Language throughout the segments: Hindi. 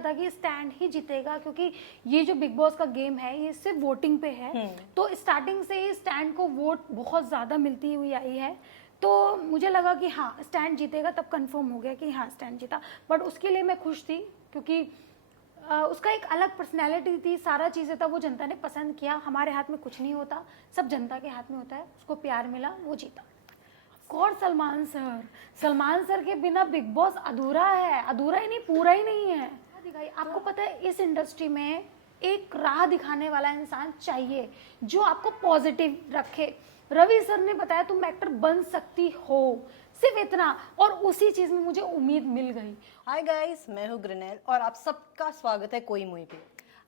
था कि स्टैंड ही जीतेगा, क्योंकि ये जो बिग बॉस का गेम है ये सिर्फ वोटिंग पे है। तो स्टार्टिंग से ही स्टैंड को वोट बहुत ज़्यादा मिलती हुई आई है, तो मुझे लगा कि हाँ स्टैंड जीतेगा, तब कंफर्म हो गया कि हाँ स्टैंड जीता। बट उसके लिए मैं खुश थी, क्योंकि उसका एक अलग पर्सनैलिटी थी, सारा चीज़ें था, वो जनता ने पसंद किया। हमारे हाथ में कुछ नहीं होता, सब जनता के हाथ में होता है। उसको प्यार मिला, वो जीता। और सलमान सर के बिना बिग बॉस अधूरा है, अधूरा ही नहीं, पूरा ही नहीं है। दिखाई आपको पता है, इस इंडस्ट्री में एक राह दिखाने वाला इंसान चाहिए जो आपको पॉजिटिव रखे। रवि सर ने बताया तुम एक्टर बन सकती हो, सिर्फ इतना, और उसी चीज में मुझे उम्मीद मिल गई। हाय गाइस, मैं हूँ ग्रनेल और आप सबका स्वागत है कोई मुई पे।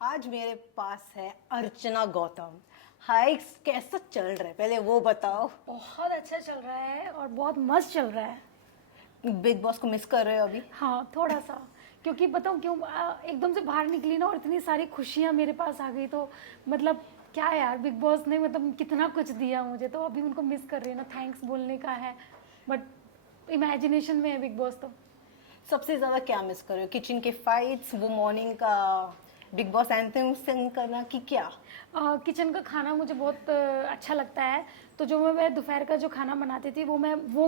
आज मेरे पास है अर्चना गौतम। हाय, कैसा चल रहा है पहले वो बताओ। बहुत अच्छा चल रहा है और बहुत मस्त चल रहा है। बिग बॉस को मिस कर रहे हो अभी? हाँ थोड़ा सा, क्योंकि बताऊँ क्यों, एकदम से बाहर निकली ना और इतनी सारी खुशियाँ मेरे पास आ गई, तो मतलब क्या यार, बिग बॉस ने मतलब कितना कुछ दिया मुझे, तो अभी उनको मिस कर रही है ना, थैंक्स बोलने का है, बट इमेजिनेशन में है बिग बॉस। तो सबसे ज्यादा क्या मिस कर रहे हो? किचन के फाइट्स, वो मॉर्निंग का बिग बॉस एंथम सिंग करना, कि क्या? किचन का खाना मुझे बहुत अच्छा लगता है, तो जो मैं दोपहर का जो खाना बनाती थी वो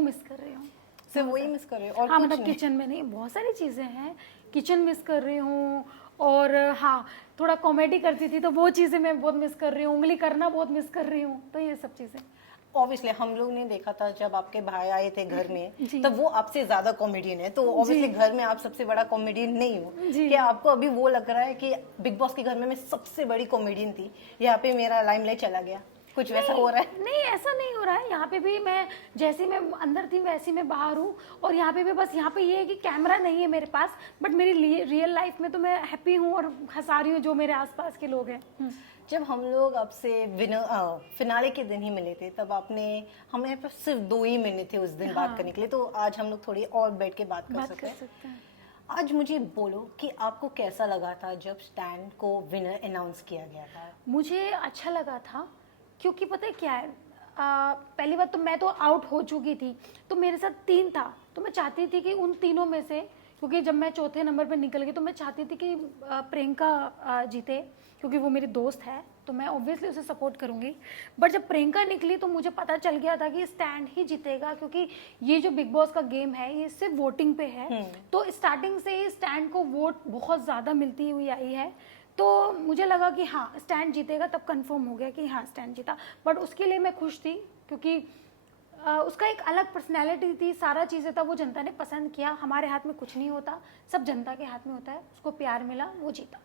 मिस कर रही हूँ। सिर्फ वही मिस कर रहे हो और हाँ, कुछ मतलब नहीं? किचन में नहीं, बहुत सारी चीज़ें हैं, किचन मिस कर रही हूँ। और हाँ, थोड़ा कॉमेडी करती थी तो वो चीज़ें मैं बहुत मिस कर रही हूँ, उंगली करना बहुत मिस कर रही हूँ, तो ये सब चीज़ें। ऑब्वियसली हम लोग ने देखा था जब आपके भाई आए थे घर में, जी। तब वो आपसे ज्यादा कॉमेडियन है, तो ऑब्वियसली घर में आप सबसे बड़ा कॉमेडियन नहीं हो। जी। क्या आपको अभी वो लग रहा है कि बिग बॉस के घर में मैं सबसे बड़ी कॉमेडियन थी, यहाँ पे मेरा लाइमलाइट चला गया, कुछ वैसा हो रहा है? नहीं, ऐसा नहीं हो रहा है। यहाँ पे भी मैं जैसी मैं अंदर थी वैसी मैं बाहर हूँ, और यहाँ पे भी बस यहाँ पे ये है कि कैमरा नहीं है मेरे पास, बट मेरी रियल लाइफ में तो मैं हैप्पी हूँ और हंसा रही हूँ जो मेरे आसपास के लोग हैं। जब हम लोग आपसे फिनाले के दिन ही मिले थे, तब आपने हमें पर सिर्फ 2 ही महीने थे उस दिन बात करने के लिए, तो आज हम लोग थोड़ी और बैठ के बात कर सकते हैं। आज मुझे बोलो कि आपको कैसा लगा था जब स्टैंड को विनर अनाउंस किया गया था? मुझे अच्छा लगा था, क्योंकि पता है क्या है, पहली बात तो मैं तो आउट हो चुकी थी, तो मेरे साथ 3 था, तो मैं चाहती थी कि उन तीनों में से, क्योंकि जब मैं चौथे नंबर पे निकल गई तो मैं चाहती थी कि प्रियंका जीते, क्योंकि वो मेरी दोस्त है, तो मैं ऑब्वियसली उसे सपोर्ट करूंगी। बट जब प्रियंका निकली तो मुझे पता चल गया था कि स्टैंड ही जीतेगा, क्योंकि ये जो बिग बॉस का गेम है ये सिर्फ वोटिंग पे है। तो स्टार्टिंग से ही स्टैंड को वोट बहुत ज़्यादा मिलती हुई आई है, तो मुझे लगा कि हाँ स्टैंड जीतेगा, तब कंफर्म हो गया कि हाँ स्टैंड जीता। बट उसके लिए मैं खुश थी, क्योंकि उसका एक अलग पर्सनैलिटी थी, सारा चीज़ें था, वो जनता ने पसंद किया। हमारे हाथ में कुछ नहीं होता, सब जनता के हाथ में होता है। उसको प्यार मिला, वो जीता।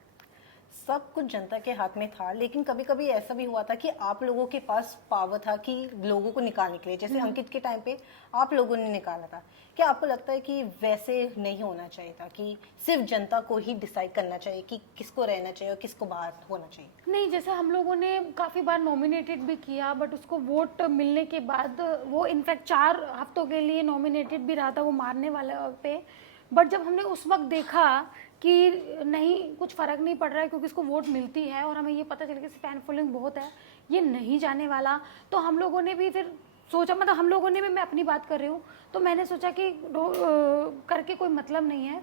सब कुछ जनता के हाथ में था, लेकिन कभी कभी ऐसा भी हुआ था कि आप लोगों के पास पावर था कि लोगों को निकालने के लिए, जैसे अंकित के टाइम पे आप लोगों ने निकाला था। क्या आपको लगता है कि वैसे नहीं होना चाहिए था, कि सिर्फ जनता को ही डिसाइड करना चाहिए कि किसको रहना चाहिए और किसको बाहर होना चाहिए? नहीं, जैसे हम लोगों ने काफ़ी बार नॉमिनेटेड भी किया, बट उसको वोट मिलने के बाद वो इनफैक्ट 4 हफ्तों के लिए नॉमिनेटेड भी रहा था, वो मारने वाले पे। बट जब हमने उस वक्त देखा कि नहीं, कुछ फ़र्क नहीं पड़ रहा है, क्योंकि इसको वोट मिलती है और हमें ये पता चल गया कि फैन फॉलोइंग बहुत है, ये नहीं जाने वाला, तो हम लोगों ने भी फिर सोचा, मतलब हम लोगों ने भी, मैं अपनी बात कर रही हूँ, तो मैंने सोचा कि करके कोई मतलब नहीं है।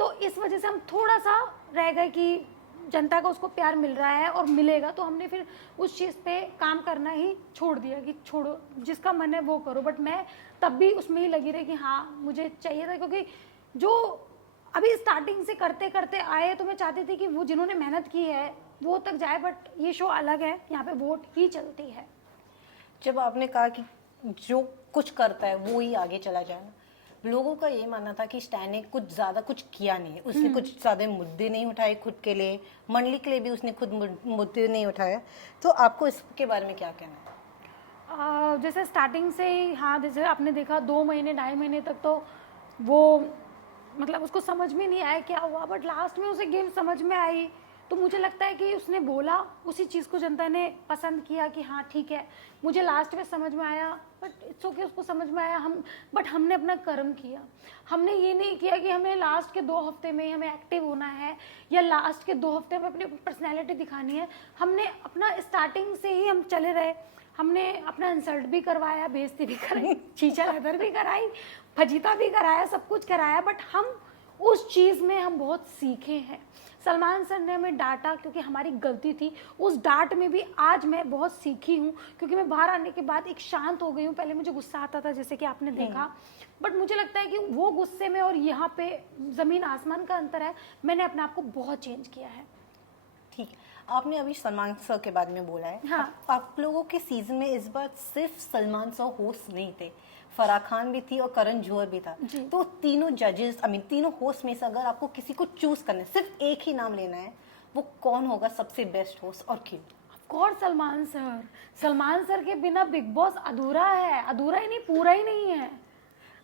तो इस वजह से हम थोड़ा सा रह गए कि जनता का उसको प्यार मिल रहा है और मिलेगा, तो हमने फिर उस चीज़ पे काम करना ही छोड़ दिया कि छोड़ो, जिसका मन है वो करो। बट मैं तब भी उसमें ही लगी रही कि हाँ मुझे चाहिए था, क्योंकि जो अभी स्टार्टिंग से करते करते आए, तो मैं चाहती थी कि वो जिन्होंने मेहनत की है वो तक जाए। बट ये शो अलग है, यहाँ पे वोट ही चलती है। जब आपने कहा कि जो कुछ करता है वो ही आगे चला जाए ना, लोगों का ये मानना था कि स्टैन ने कुछ ज्यादा कुछ किया नहीं, उसने कुछ ज्यादा मुद्दे नहीं उठाए खुद के लिए, मंडली के लिए भी उसने खुद मुद्दे नहीं उठाए। तो आपको इसके बारे में क्या कहना है? जैसे स्टार्टिंग से ही, हाँ जैसे आपने देखा 2 महीने 2.5 महीने तक तो वो, मतलब उसको समझ में नहीं आया क्या हुआ, बट लास्ट में उसे गेम समझ में आई। तो मुझे लगता है कि उसने बोला, उसी चीज़ को जनता ने पसंद किया कि हाँ ठीक है, मुझे लास्ट में समझ में आया, बट इट्स ओके, उसको समझ में आया। बट हमने अपना कर्म किया, हमने ये नहीं किया कि हमें लास्ट के 2 हफ्ते में ही हमें एक्टिव होना है, या लास्ट के 2 हफ्ते में अपनी पर्सनैलिटी दिखानी है। हमने अपना स्टार्टिंग से ही हम चले रहे, हमने अपना इंसल्ट भी करवाया, बेइज्जती भी कराई, चीचा लदर भी कराई, फजीता भी कराया, सब कुछ कराया, बट हम उस चीज़ में हम बहुत सीखे हैं। सलमान सर ने हमें डांटा क्योंकि हमारी गलती थी, उस डांट में भी आज मैं बहुत सीखी हूँ, क्योंकि मैं बाहर आने के बाद एक शांत हो गई हूँ। पहले मुझे गुस्सा आता था जैसे कि आपने देखा, बट मुझे लगता है कि वो गुस्से में और यहाँ पे ज़मीन आसमान का अंतर है। मैंने अपने आप को बहुत चेंज किया है। ठीक है, आपने अभी सलमान सर के बारे में बोला है। हाँ। आप लोगों के सीजन में इस बार सिर्फ सलमान सर होस्ट नहीं थे, फराह खान भी थी और करण जौहर भी था। जी। तो तीनों जजेस तीनों होस्ट में से अगर आपको किसी को चूज करना है, सिर्फ एक ही नाम लेना है, वो कौन होगा सबसे बेस्ट होस्ट और क्यों? Of course Salman sir. Salman sir के बिना बिग बॉस अधूरा है, अधूरा ही नहीं, पूरा ही नहीं है।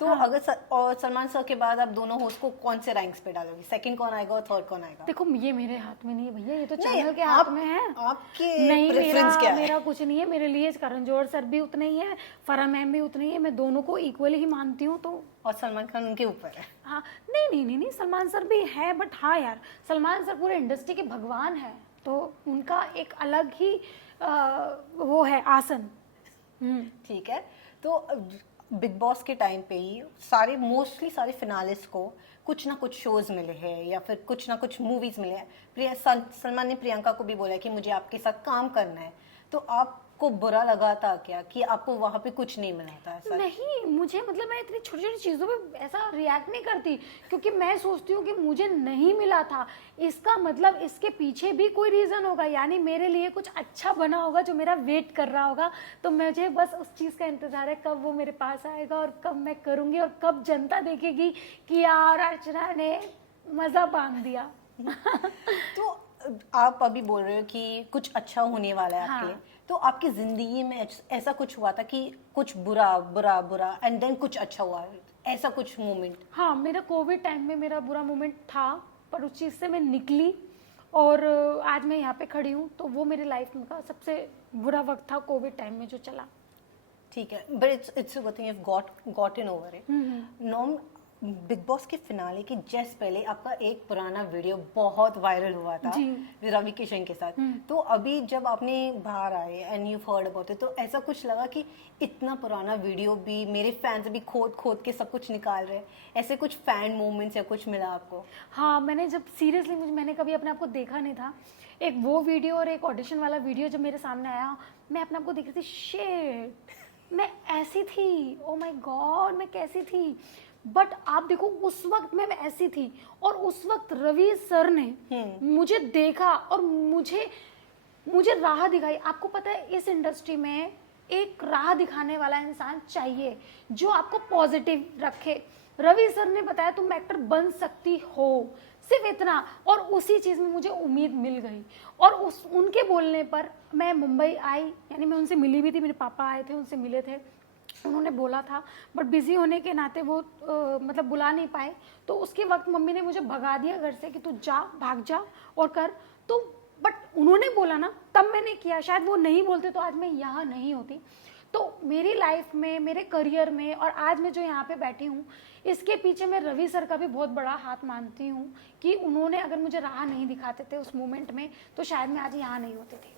तो अगर और सलमान सर के बाद आप दोनों होस्ट को कौन से रैंक्स पे डालोगी? सेकंड कौन आएगा और थर्ड कौन आएगा? देखो ये मेरे हाथ में नहीं है भैया, ये तो नहीं, चैनल के हाथ में है। आपके नहीं, प्रेफरेंस क्या है? मेरा कुछ नहीं है। मेरे लिए करण जौहर सर भी उतने ही है, फराह मैम भी उतनी ही है। मैं दोनों को इक्वली ही मानती हूँ। तो और सलमान खान उनके ऊपर है। हाँ, नहीं नहीं नहीं नहीं, सलमान सर भी है, बट हाँ यार, सलमान सर पूरे इंडस्ट्री के भगवान है, तो उनका एक अलग ही वो है आसन। ठीक है, तो बिग बॉस के टाइम पे ही मोस्टली सारे फिनालिस्ट को कुछ ना कुछ शोज मिले हैं या फिर कुछ ना कुछ मूवीज मिले हैं। सलमान ने प्रियंका को भी बोला कि मुझे आपके साथ काम करना है। तो आपको बुरा लगा था क्या कि आपको वहां पे कुछ नहीं मिला था? ऐसा नहीं, मुझे मतलब मैं इतनी छोटी छोटी चीज़ों पे ऐसा रिएक्ट नहीं करती, क्योंकि मैं सोचती हूँ कि मुझे नहीं मिला था, इसका मतलब इसके पीछे भी कोई रीज़न होगा, यानी मेरे लिए कुछ अच्छा बना होगा जो मेरा वेट कर रहा होगा। तो मुझे बस उस चीज़ का इंतज़ार है, कब वो मेरे पास आएगा और कब मैं करूँगी और कब जनता देखेगी कि यार अर्चना ने मज़ा बांध दिया। तो आप अभी बोल रहे हो कि कुछ अच्छा होने वाला है आपके हाँ। लिए। तो आपकी जिंदगी में ऐसा कुछ हुआ था कि कुछ बुरा बुरा बुरा एंड देन कुछ अच्छा हुआ, ऐसा कुछ मोमेंट? हाँ, मेरा कोविड टाइम में मेरा बुरा मोमेंट था, पर उस चीज़ से मैं निकली और आज मैं यहाँ पे खड़ी हूँ। तो वो मेरी लाइफ में का सबसे बुरा वक्त था कोविड टाइम में जो चला। ठीक है, but it's a good thing you gotten over it. Norm, big boss के फिनाले के जस्ट पहले आपका एक पुराना वीडियो बहुत वायरल हुआ था रवि किशन के साथ। तो अभी जब आपने बाहर आए and you heard about it, तो ऐसा कुछ लगा कि इतना पुराना वीडियो भी मेरे फैंस भी खोद खोद के सब कुछ निकाल रहे हैं, ऐसे कुछ फैन मोमेंट्स या कुछ मिला आपको? हाँ, मैंने जब सीरियसली मैंने कभी अपने आप को देखा नहीं था। एक वो वीडियो और एक ऑडिशन वाला वीडियो जब मेरे सामने आया, मैं अपने आप को देख रही थी, शिट मैं ऐसी थी, ओ माय गॉड मैं कैसी थी। बट आप देखो उस वक्त मैं ऐसी थी, और उस वक्त रवि सर ने मुझे देखा और मुझे राह दिखाई। आपको पता है इस इंडस्ट्री में एक राह दिखाने वाला इंसान चाहिए जो आपको पॉजिटिव रखे। रवि सर ने बताया तुम एक्टर बन सकती हो, सिर्फ इतना, और उसी चीज़ में मुझे उम्मीद मिल गई। और उनके बोलने पर मैं मुंबई आई, यानी मैं उनसे मिली भी थी, मेरे पापा आए थे, उनसे मिले थे, उन्होंने बोला था, बट बिजी होने के नाते वो मतलब बुला नहीं पाए। तो उसके वक्त मम्मी ने मुझे भगा दिया घर से कि तू जा, भाग जा और कर। तो बट उन्होंने बोला ना, तब मैंने किया। शायद वो नहीं बोलते तो आज मैं यहाँ नहीं होती। तो मेरी लाइफ में, मेरे करियर में, और आज मैं जो यहाँ पे बैठी हूँ, इसके पीछे मैं रवि सर का भी बहुत बड़ा हाथ मानती हूँ कि उन्होंने अगर मुझे राह नहीं दिखाते थे उस मोमेंट में, तो शायद मैं आज यहाँ नहीं होती थी।